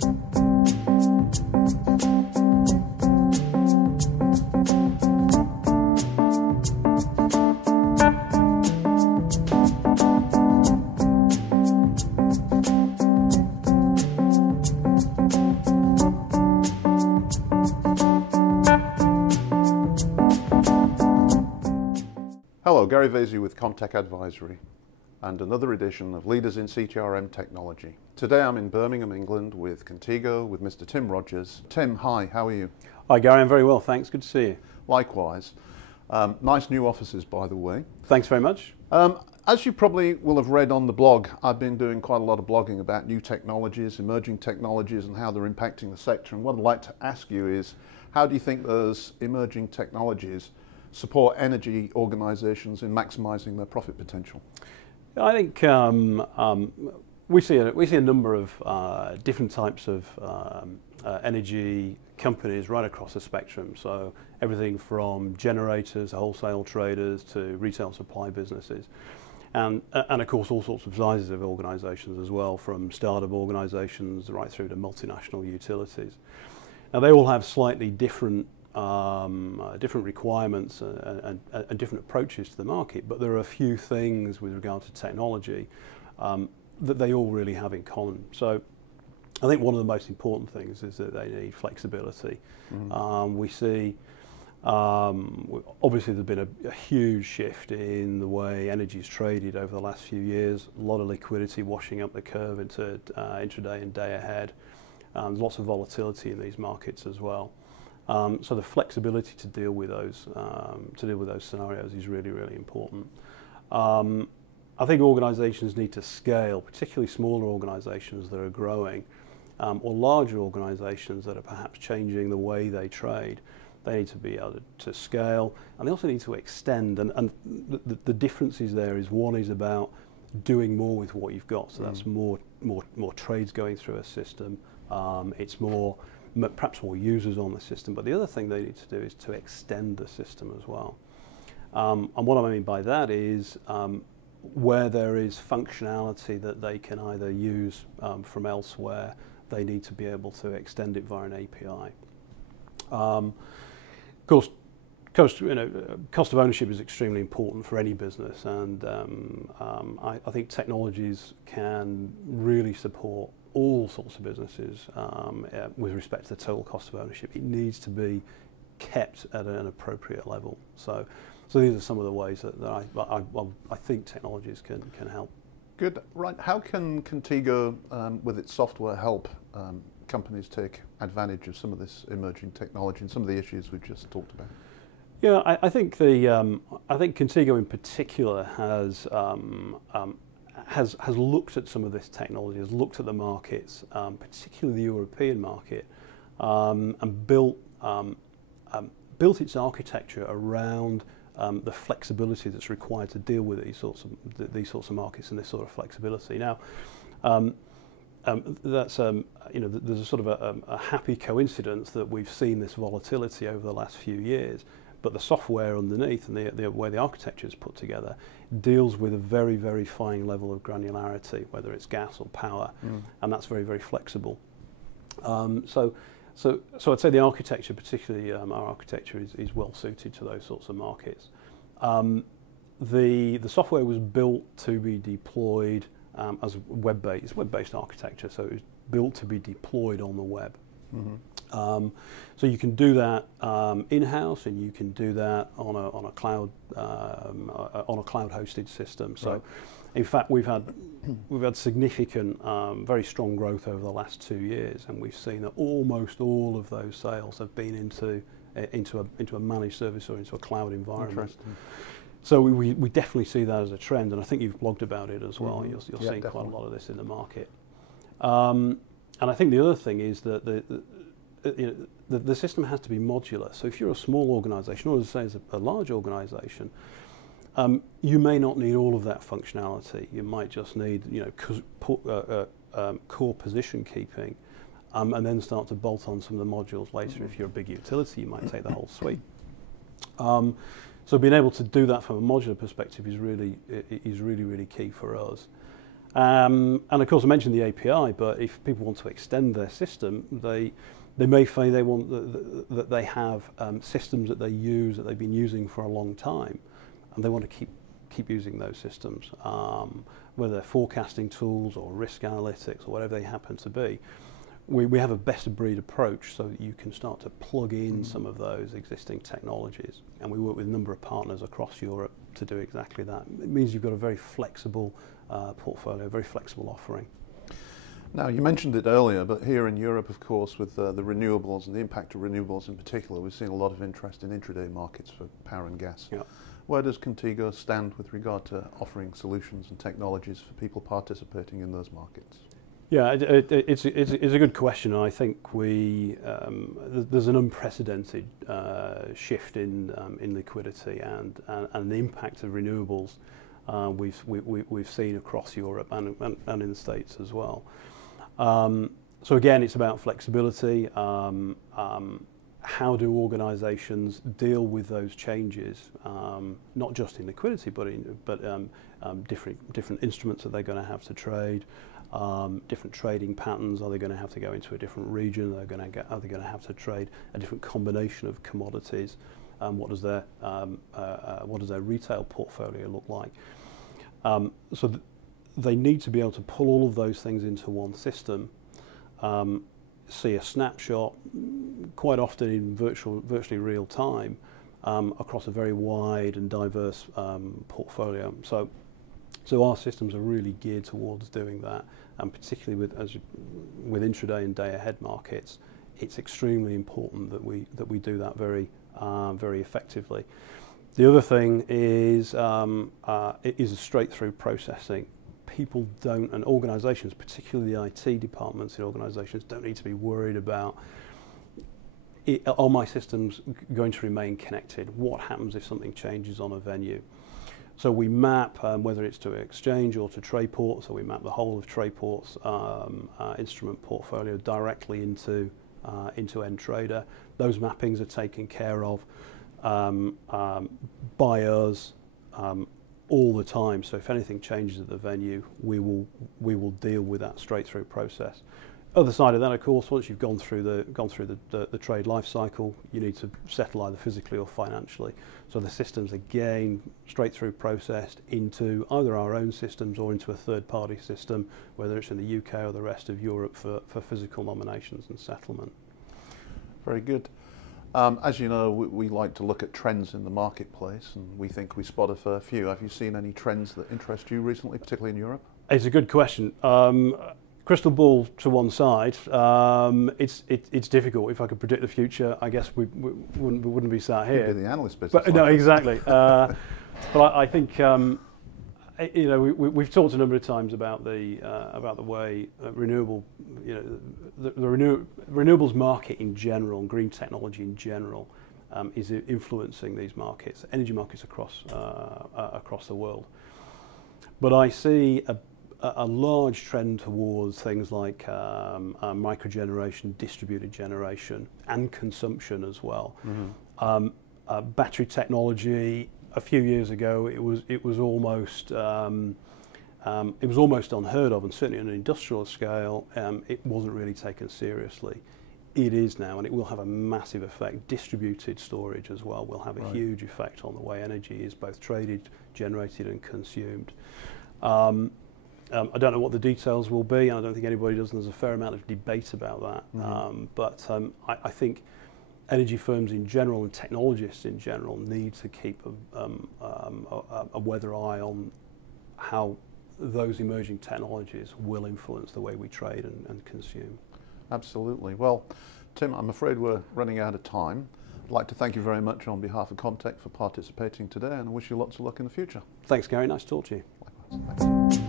Hello, Gary Vasey with Contigo Advisory and another edition of Leaders in CTRM Technology. Today I'm in Birmingham, England with Contigo, with Mr. Tim Rogers. Tim, hi, how are you? Hi Gary, I'm very well, thanks. Good to see you. Likewise. Nice new offices, by the way. Thanks very much. As you probably will have read on the blog, I've been doing quite a lot of blogging about new technologies, emerging technologies, and how they're impacting the sector. And what I'd like to ask you is, how do you think those emerging technologies support energy organisations in maximising their profit potential? I think we see a number of different types of energy companies right across the spectrum. So everything from generators, wholesale traders, to retail supply businesses, and of course all sorts of sizes of organisations as well, from startup organisations right through to multinational utilities. Now they all have slightly different requirements and different approaches to the market, but there are a few things with regard to technology that they all really have in common. So I think one of the most important things is that they need flexibility. Mm-hmm. We see, obviously there's been a huge shift in the way energy is traded over the last few years, a lot of liquidity washing up the curve into intraday and day ahead. There's lots of volatility in these markets as well. So the flexibility to deal with those scenarios is really, really important. I think organisations need to scale, particularly smaller organisations that are growing, or larger organisations that are perhaps changing the way they trade. They need to be able to scale, and they also need to extend. And the differences there is, one is about doing more with what you've got. So that's more trades going through a system. It's perhaps more users on the system, but the other thing they need to do is to extend the system as well. And what I mean by that is where there is functionality that they can either use from elsewhere, they need to be able to extend it via an API. Of course, cost of ownership is extremely important for any business, and I think technologies can really support all sorts of businesses with respect to the total cost of ownership. It needs to be kept at an appropriate level. So these are some of the ways that I think technologies can help. Good. Right. How can Contigo, with its software, help companies take advantage of some of this emerging technology and some of the issues we've just talked about? Yeah, I think Contigo in particular has looked at some of this technology, has looked at the markets, particularly the European market, and built its architecture around the flexibility that's required to deal with these sorts of markets and this sort of flexibility. Now, that's there's a sort of a happy coincidence that we've seen this volatility over the last few years. But the software underneath and the way the architecture is put together deals with a very, very fine level of granularity, whether it's gas or power, and that's very, very flexible. So I'd say the architecture, particularly our architecture, is well suited to those sorts of markets. The software was built to be deployed as web-based architecture, so it was built to be deployed on the web. Mm-hmm. So you can do that in-house, and you can do that on a cloud hosted system. So, right. In fact, we've had significant, very strong growth over the last 2 years, and we've seen that almost all of those sales have been into a managed service or into a cloud environment. So we definitely see that as a trend, and I think you've blogged about it as well. Mm-hmm. You're seeing definitely quite a lot of this in the market. And I think the other thing is that the system has to be modular. So if you're a small organisation, or as I say, as a large organisation, you may not need all of that functionality. You might just need, core position keeping, and then start to bolt on some of the modules later. If you're a big utility, you might take the whole suite. So being able to do that from a modular perspective is really key for us. And of course, I mentioned the API, but if people want to extend their system, they may find they want that they have systems that they use that they've been using for a long time, and they want to keep using those systems, whether they're forecasting tools or risk analytics or whatever they happen to be. We have a best of breed approach so that you can start to plug in some of those existing technologies, and we work with a number of partners across Europe to do exactly that. It means you've got a very flexible portfolio, very flexible offering. Now, you mentioned it earlier, but here in Europe, of course, with the renewables and the impact of renewables in particular, we're seeing a lot of interest in intraday markets for power and gas. Yeah. Where does Contigo stand with regard to offering solutions and technologies for people participating in those markets? Yeah, it's a good question. I think there's an unprecedented shift in liquidity and the impact of renewables we've seen across Europe and in the States as well. So again, it's about flexibility. How do organisations deal with those changes, not just in liquidity, but different instruments that they're going to have to trade, different trading patterns. Are they going to have to go into a different region? Are they going to have to trade a different combination of commodities? What does their retail portfolio look like? So they need to be able to pull all of those things into one system, see a snapshot, quite often in virtually real time, across a very wide and diverse portfolio. So our systems are really geared towards doing that, and particularly with intraday and day ahead markets, it's extremely important that we do that very effectively. The other thing is it is a straight through processing. People don't, and organisations, particularly the IT departments in organisations, don't need to be worried about are my systems going to remain connected? What happens if something changes on a venue? So we map, whether it's to Exchange or to Trayport, so we map the whole of Trayport's instrument portfolio directly into Entrader. Those mappings are taken care of by us all the time. So if anything changes at the venue, we will deal with that straight through process. Other side of that, of course, once you've gone through the trade life cycle, you need to settle either physically or financially. So the systems, again, straight through processed into either our own systems or into a third-party system, whether it's in the UK or the rest of Europe for physical nominations and settlement. Very good. As you know, we like to look at trends in the marketplace, and we think we spot a fair few. Have you seen any trends that interest you recently, particularly in Europe? It's a good question. Crystal ball to one side. It's difficult. If I could predict the future, I guess we wouldn't be sat here. You'd be the analyst business. But no, exactly. But I think we've talked a number of times about the way renewable, the renewables market in general, and green technology in general, is influencing these markets, energy markets across the world. But I see a large trend towards things like microgeneration, distributed generation, and consumption as well. Mm-hmm. Battery technology. A few years ago, it was almost unheard of, and certainly on an industrial scale, it wasn't really taken seriously. It is now, and it will have a massive effect. Distributed storage as well will have a huge effect on the way energy is both traded, generated, and consumed. I don't know what the details will be, and I don't think anybody does, and there's a fair amount of debate about that. Mm-hmm. But I think energy firms in general and technologists in general need to keep a weather eye on how those emerging technologies will influence the way we trade and consume. Absolutely. Well, Tim, I'm afraid we're running out of time. I'd like to thank you very much on behalf of Contec for participating today, and I wish you lots of luck in the future. Thanks, Gary. Nice to talk to you. Likewise. Thanks.